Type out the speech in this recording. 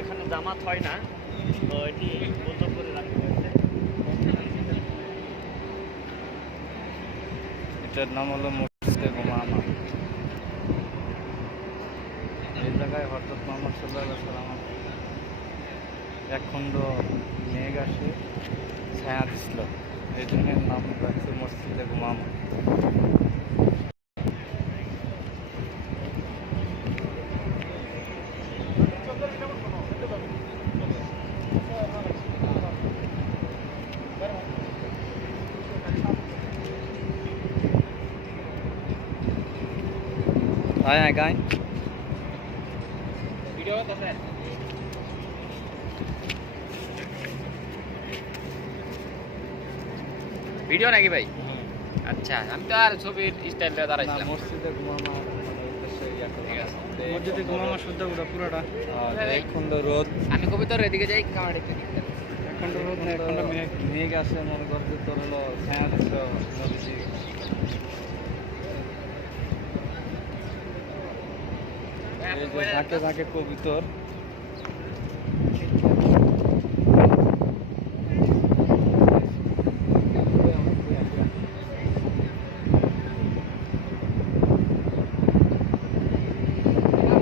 এখানে জামাত হয় না, তো এটি বন্ধ করে রাখা হয়েছে। এটার নাম হলো মসজিদে গুমামা। এই জায়গায় হযরত মুহাম্মদ সাল্লাল্লাহু আলাইহি ওয়াসাল্লাম এক খণ্ড মেঘ আসে ছায়া দিছিল, এই জন্য নাম রাখছে মসজিদে গুমামা। আয় আয় গায় ভিডিও করতেছেন? ভিডিও নাকি ভাই? আচ্ছা, আমি তো আর ছবির স্টাইলটা দাঁড়াইছিলাম। মসজিদে গুমামা ঠিক আছে। মসজিদে গুমামা শুদ্ধ পুরোটা এক খণ্ড রোদ। আমি কবিতার এদিকে যাই, কামার একটু এক খণ্ড রোদ না এক খণ্ড মেঘ আসে, মনে করছে তোর হলো ছায়া দিচ্ছ নদীজি। এই যে ঝাঁকে ঝাঁকে কবিতর